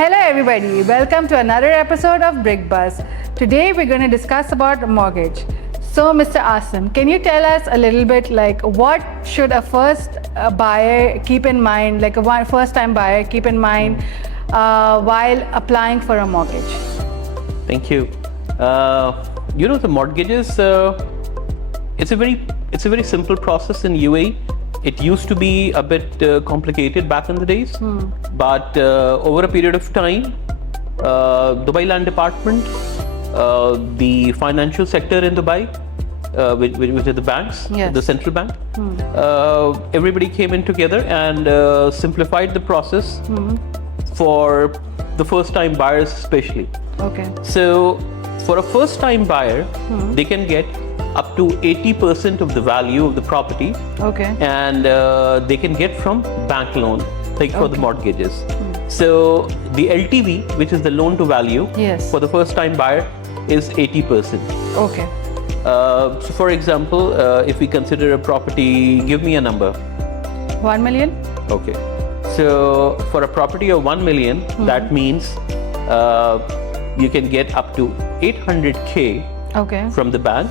Hello everybody, welcome to another episode of Brick Buzz. Today we're going to discuss about mortgage. So Mr. Asim, can you tell us a little bit like what should a first buyer keep in mind, like a first time buyer keep in mind while applying for a mortgage? Thank you. The mortgages, it's a very simple process in UAE. It used to be a bit complicated back in the days, but over a period of time, Dubai Land Department, the financial sector in Dubai, which are the banks, Yes. the central bank, everybody came in together and simplified the process for the first-time buyers especially. Okay. So for a first-time buyer, they can get up to 80% of the value of the property, Okay. and they can get from bank loan, like for the mortgages. So the LTV, which is the loan to value, Yes. for the first-time buyer is 80%. Okay. So for example, if we consider a property, give me a number. 1 million? Okay. So for a property of 1 million, that means you can get up to 800K Okay. from the bank,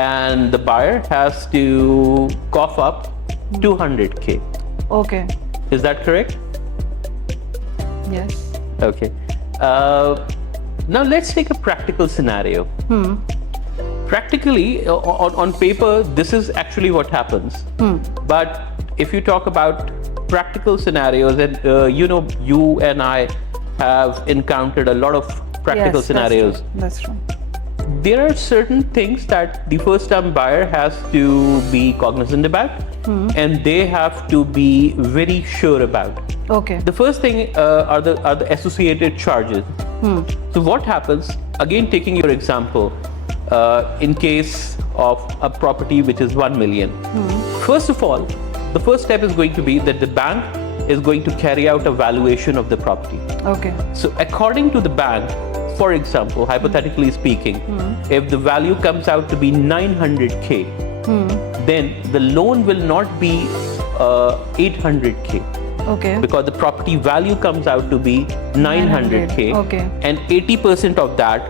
and the buyer has to cough up 200K. Okay. Is that correct? Yes. Okay. Now let's take a practical scenario. Practically, on paper, this is actually what happens. But if you talk about practical scenarios, and you and I have encountered a lot of practical Yes, scenarios. That's true. There are certain things that the first-time buyer has to be cognizant about, and they have to be very sure about. Okay. The first thing are the associated charges. So what happens? Again, taking your example, in case of a property which is 1 million. First of all, the first step is going to be that the bank is going to carry out a valuation of the property. Okay. So according to the bank, for example, hypothetically speaking, if the value comes out to be 900K, then the loan will not be 800K, Okay. because the property value comes out to be 900K, Okay. and 80% of that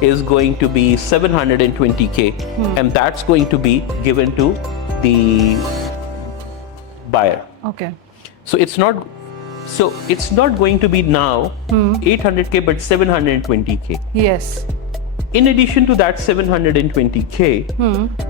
is going to be 720K, and that's going to be given to the buyer. Okay. So it's not going to be now 800K, but 720K. Yes. In addition to that 720K,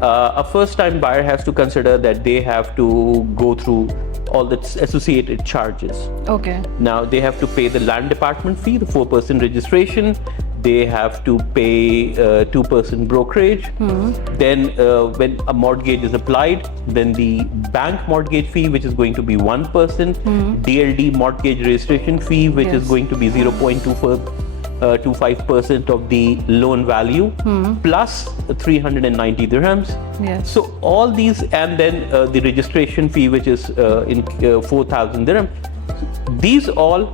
a first-time buyer has to consider that they have to go through all the associated charges. Okay. Now they have to pay the land department fee, the 4% registration. They have to pay 2% brokerage. Then when a mortgage is applied, then the bank mortgage fee, which is going to be 1%, DLD mortgage registration fee, which is going to be 0.25% of the loan value, plus 390 dirhams. Yes. So all these, and then the registration fee, which is in 4,000 dirham. These all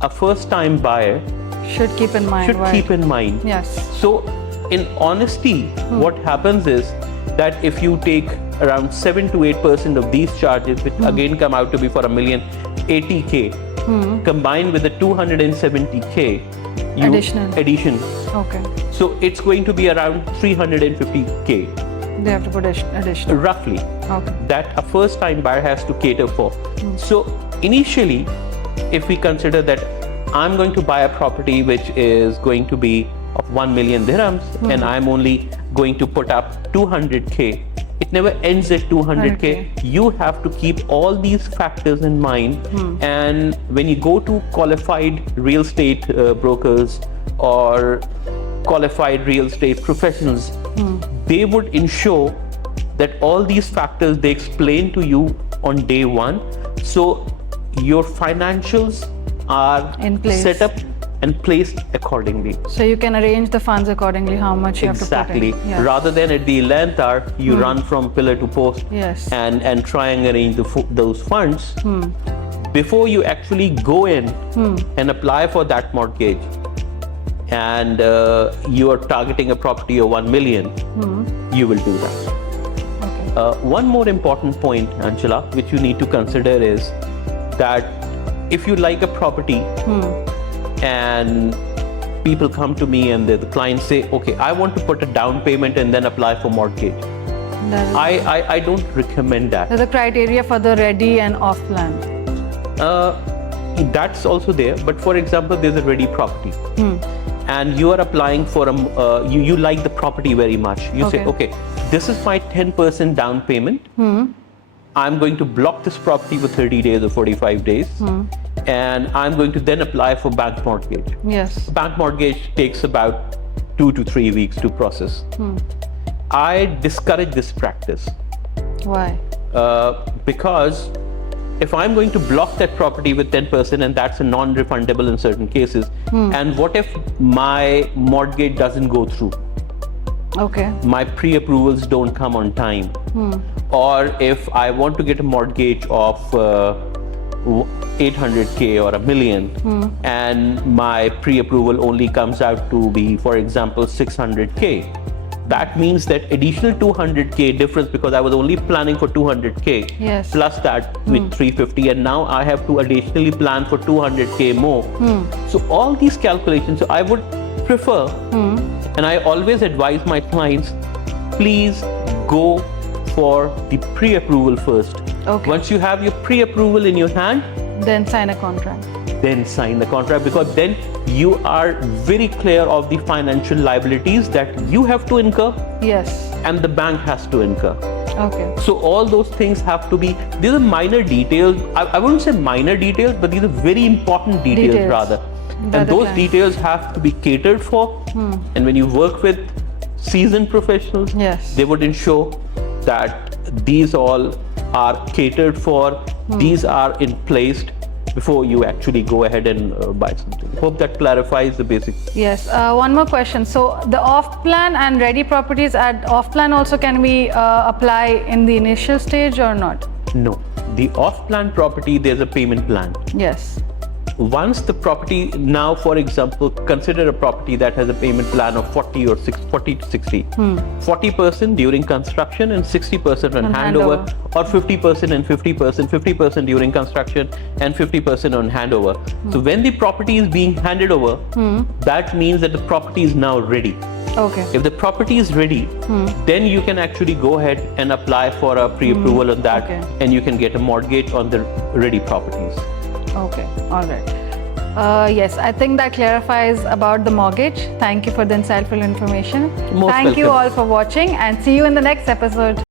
a first-time buyer Should keep in mind. should keep in mind. Yes. So in honesty, what happens is that if you take around 7 to 8% of these charges, which again come out to be for a million, 80K, combined with the 270K addition. Okay. So it's going to be around 350K, They have to put additional. roughly, Okay. that a first-time buyer has to cater for. So initially, if we consider that I'm going to buy a property which is going to be of 1 million dirhams, and I'm only going to put up 200K, it never ends at 200K. You have to keep all these factors in mind, and when you go to qualified real estate brokers or qualified real estate professionals, they would ensure that all these factors they explain to you on day one, so your financials are In place. set up and placed accordingly. So you can arrange the funds accordingly, how much you have to put Exactly. in. Yeah. Rather than at the 11th hour, you run from pillar to post Yes. and try and arrange those funds. Before you actually go in and apply for that mortgage, and you are targeting a property of 1 million, you will do that. Okay. One more important point, Angela, which you need to consider is that if you like a property, and people come to me and the clients say, okay, I want to put a down payment and then apply for mortgage. I don't recommend that. The criteria for the ready and off plan. That's also there, but for example, there's a ready property. And you are applying for you like the property very much. You say, okay, this is my 10% down payment. I'm going to block this property for 30 days or 45 days. And I'm going to then apply for bank mortgage. Yes. Bank mortgage takes about 2 to 3 weeks to process. I discourage this practice. Why? Because if I'm going to block that property with 10% and that's a non-refundable in certain cases, and what if my mortgage doesn't go through? Okay. My pre-approvals don't come on time. Or if I want to get a mortgage of 800K or $1 million, and my pre-approval only comes out to be, for example, 600K. That means that additional 200K difference, because I was only planning for 200K, yes, plus that with 350, and now I have to additionally plan for 200K more. So all these calculations, so I would prefer, and I always advise my clients, please go for the pre-approval first. Okay. Once you have your pre-approval in your hand, then sign a contract. Then sign the contract, because then you are very clear of the financial liabilities that you have to incur. Yes. And the bank has to incur. Okay. So all those things have to be, these are minor details. I wouldn't say minor details, but these are very important details rather. And those details have to be catered for. And when you work with seasoned professionals, yes, they would ensure that these all are catered for, these are in place before you actually go ahead and buy something. Hope that clarifies the basics. Yes. One more question. So the off-plan and ready properties at off-plan also can we apply in the initial stage or not? No. The off-plan property, there's a payment plan. Yes. Once the property, now for example, consider a property that has a payment plan of 40 to 60. 40% during construction and 60% on handover, or 50% and 50% during construction and 50% on handover. So when the property is being handed over, that means that the property is now ready. Okay. If the property is ready, then you can actually go ahead and apply for a pre-approval on that, and you can get a mortgage on the ready properties. Okay, all right. Yes, I think that clarifies about the mortgage. Thank you for the insightful information. Most Thank you welcome. all for watching, and see you in the next episode.